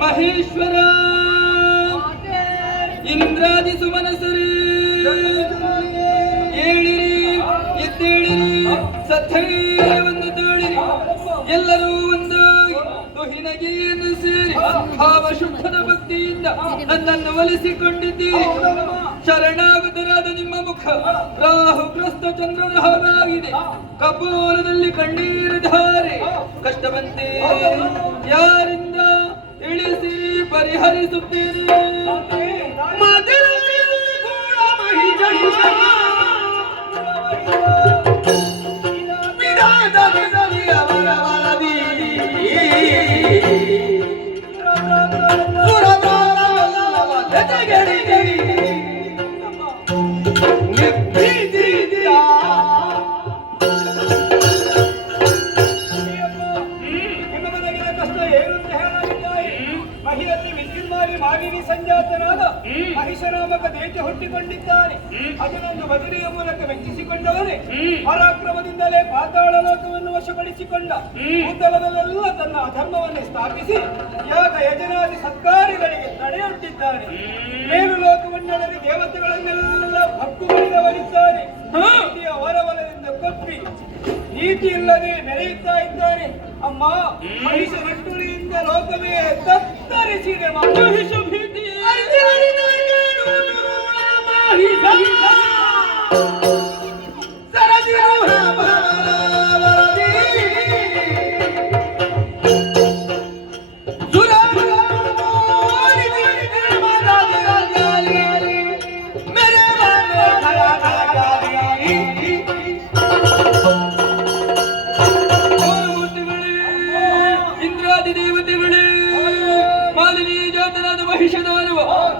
ಮಹೇಶ್ವರ ಇಂದ್ರಾದಿ ಸುಮನಸರಿ ಏಳಿರಿ ಎದ್ದೇಳಿರಿ ಸಥೈವನ್ನು ತೋಳಿರಿ ಎಲ್ಲರೂ ಒಂದು ತುಹಿನಗಿರಿಯನ್ನು ಸೇರಿ ಭಾವ ಶುದ್ಧದ ಭಕ್ತಿಯಿಂದ ನನ್ನನ್ನು ಒಲಿಸಿಕೊಂಡಿದ್ದೀರಿ. ಶರಣಾಗತರಾದ ನಿಮ್ಮ ಮುಖ ರಾಹುಗ್ರಸ್ತ ಚಂದ್ರನ ಹಾಗಾಗಿದೆ. ಕಪೋಲದಲ್ಲಿ ಕಣ್ಣೀರು ಧಾರೆ ಕಷ್ಟ ಬಂತೆ ಯಾರಿಂದ ಇಳಿಸಿರಿ ಪರಿಹರಿಸುತ್ತೀರಿ. ಸಂಜಾತನಾದ ಮಹಿಷನಾಮಕ ದೇಶ ಹುಟ್ಟಿಕೊಂಡಿದ್ದಾನೆ. ಅದನ್ನೊಂದು ಬದರಿಯ ಮೂಲಕ ಮೆಚ್ಚಿಸಿಕೊಂಡವನೇ ಪರಾಕ್ರಮದಿಂದಲೇ ಪಾತಾಳ ಲೋಕವನ್ನು ವಶಪಡಿಸಿಕೊಂಡ. ಭೂತಲದಲ್ಲೆಲ್ಲ ತನ್ನ ಅಧರ್ಮವನ್ನು ಸ್ಥಾಪಿಸಿ ಯಾಗ ಯಜನಾದಿ ಸತ್ಕಾರ್ಯಗಳಿಗೆ ತಡೆಯೊಡ್ಡಿದ್ದಾನೆ. ಮೇಲು ಲೋಕಮಂಡಲರಿ ದೇವತೆಗಳನ್ನೆಲ್ಲ ಭಕ್ತುಗಳಿದವರಿದ್ದಾನೆ. ನೀತಿಯ ಹೊರವಲದಿಂದ ಕೊಪ್ಪಿ ನೀತಿ ಇಲ್ಲದೆ ಮೆರೆಯುತ್ತಾ ಇದ್ದಾನೆ. ಅಮ್ಮ ಮಹಿಷ ನಿಷ್ಠುರಿಯಿಂದ ಲೋಕವೇ ತತ್ತರಿಸಿದೆ. ಮಹಿಷ ಭೀತಿ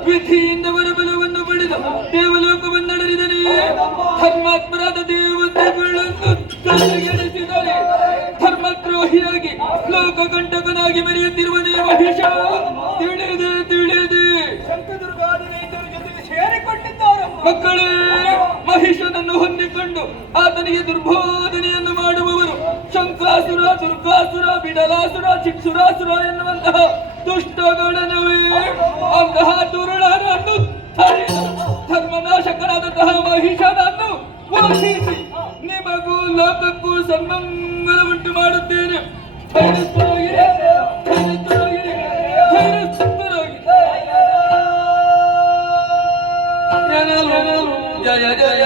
ವಿಧಿಯಿಂದ ವರಬಲವನ್ನು ಪಡೆದು ದೇವಲೋಕವನ್ನಡರಿದನೇ. ಧರ್ಮಾತ್ಮರಾದ ದೇವತೆಗಳನ್ನು ತಲೆಗೆಡಿಸಿದರೆ ಧರ್ಮದ್ರೋಹಿಯಾಗಿ ಲೋಕಕಂಟಕನಾಗಿ ಮೆರೆಯುತ್ತಿರುವನೇ ಮಹಿಷ. ತಿಳಿದೆ ತಿಳಿದೆ ಶಂಕದುರ್ಗಾದಿ ರೈತರ ಜೊತೆಗೆ ಸೇರಿಕೊಂಡಿದ್ದಾರೆ. ಮಕ್ಕಳೇ, ಮಹಿಷನನ್ನು ಹೊಂದಿಕೊಂಡು ಆತನಿಗೆ ದುರ್ಬೋಧನೆಯನ್ನು ಮಾಡುವವರು ಶಂಕಾಸುರ, ದುರ್ಗಾಸುರ, ಬಿಡಲಾಸುರ, ಚಿಕ್ಷುರಾಸುರ ಎನ್ನುವಂತಹ ದುಷ್ಟಗಣನವೇ. ಅಂತಹ ದುರುಳರನ್ನು ಧರ್ಮನಾಶಕನಾದಂತಹ ಮಹಿಷನನ್ನು ವಧಿಸಿ ನಿಮಗೂ ಲೋಕಕ್ಕೂ ಸನ್ಮಂಗಲ ಉಂಟು ಮಾಡುತ್ತೇನೆ. ಜಯ ಜಯ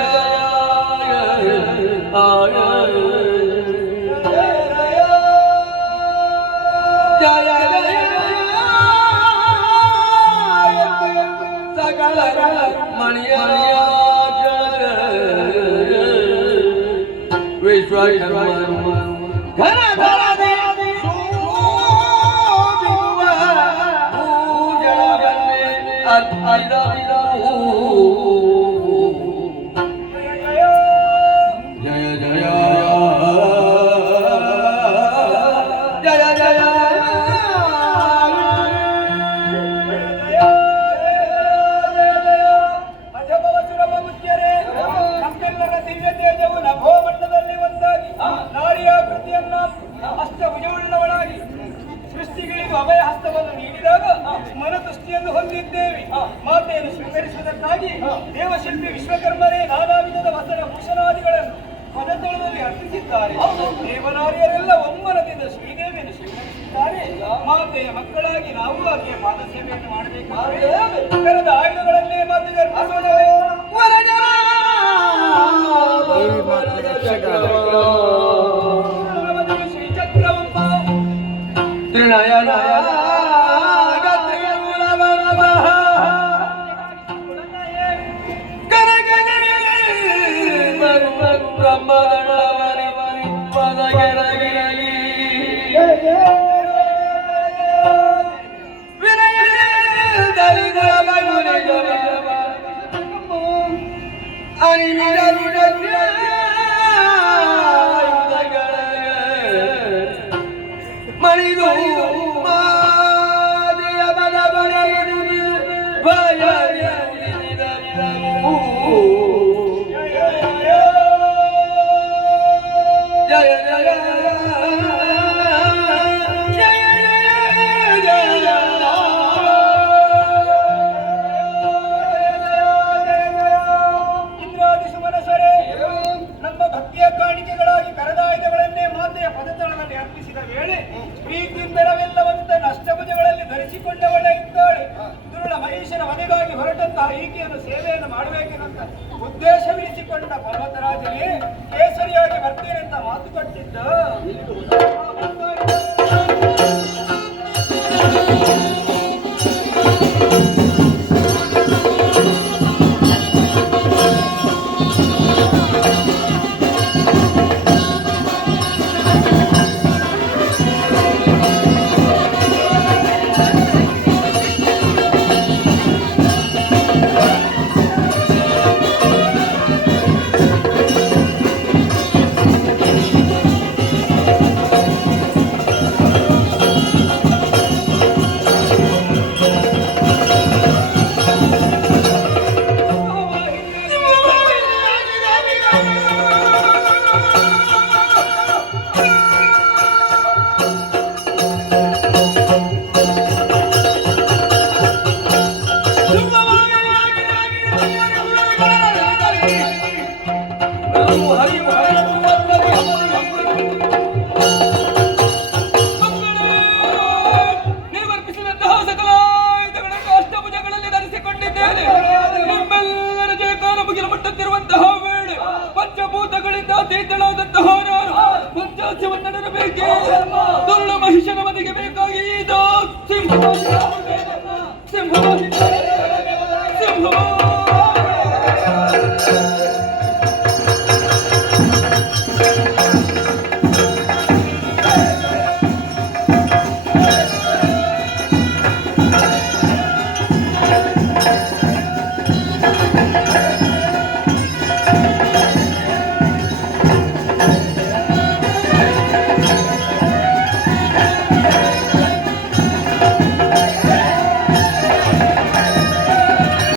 ದಿವ್ಯ ತೇಜವು ನಭೋಮಂಡಲದಲ್ಲಿ ಬುದ್ಧಿಯನ್ನು ಹೊಂದಿದ್ದೇವೆ. ಮಾತೆಯನ್ನು ಸ್ವೀಕರಿಸುವುದಕ್ಕಾಗಿ ದೇವಶಿಲ್ಪಿ ವಿಶ್ವಕರ್ಮರೇ ನಾನಾ ವಿಧದ ವಸ್ತ್ರ ಭೂಷಣಾದಿಗಳನ್ನು ಪದತಳದಲ್ಲಿ ಅರ್ಪಿಸಿದ್ದಾರೆ. ದೇವನಾರಿಯರೆಲ್ಲ ಒಮ್ಮನದಿಂದ ಶ್ರೀದೇವಿಯನ್ನು ಸ್ವೀಕರಿಸಿದ್ದಾರೆ. ಮಾತೆಯ ಮಕ್ಕಳಾಗಿ ನಾವು ಆಕೆಯ ಪಾದ ಸೇವೆಯನ್ನು ಮಾಡಬೇಕು. ಕರೆದ ಆಯುಧಗಳನ್ನೇ ಮಾತೆಗೆ ಅರ್ಪಿಸೋಣವೇ? ಶ್ರೀಚಕ್ರವಂತ ಮಣಿದು ಮಾದಿಯ ಬಲ ಭಯ ಜಯ ಜಯ ಕಾಣಿಕೆಗಳಾಗಿ ಕರದಾಯುಧಗಳನ್ನೇ ಮಾತೆಯ ಪದತಳದಲ್ಲಿ ಅರ್ಪಿಸಿದ ವೇಳೆ ಪ್ರೀತಿಯಿಂದ ನಾವೆಲ್ಲವಂತ ನಷ್ಟಭುಜಗಳಲ್ಲಿ ಧರಿಸಿಕೊಂಡವಳೇ ಇದ್ದಾಳೆ. ದುರುಳ ಮಹೇಶನ ಮನೆಗಾಗಿ ಹೊರಟಂತಹ ಈಕೆಯನ್ನು ಸೇವೆಯನ್ನು ಮಾಡಬೇಕೆಂತ ಉದ್ದೇಶವಿರಿಸಿಕೊಂಡ ಪರ್ವತರಾಜನೇ ಕೇಸರಿಯಾಗಿ ಬರ್ತೇನೆ ಅಂತ ಮಾತು ಕೊಟ್ಟಿದ್ದ. ನೀವರ್ಪಿಸಿದಂತಹ ಸಕಲ ಆಯುಧಗಳನ್ನು ಅಷ್ಟಭುಜಗಳಲ್ಲಿ ಧರಿಸಿಕೊಂಡಿದ್ದೇನೆ. ನಿಮ್ಮೆಲ್ಲರ ಜಯಕಾರ ಮುಗಿಲು ಮುಟ್ಟುತ್ತಿರುವಂತಹ ವೇಳೆ ಪಂಚಭೂತಗಳಿಂದ ಅತೀತಳಾದಂತಹ ನಾನು ಪಂಚಾಸ್ಯವನ್ನಡಬೇಕೆ ದುರುಳ ಮಹಿಷನ ಮನೆಗೆ ಬೇಕಾಗಿ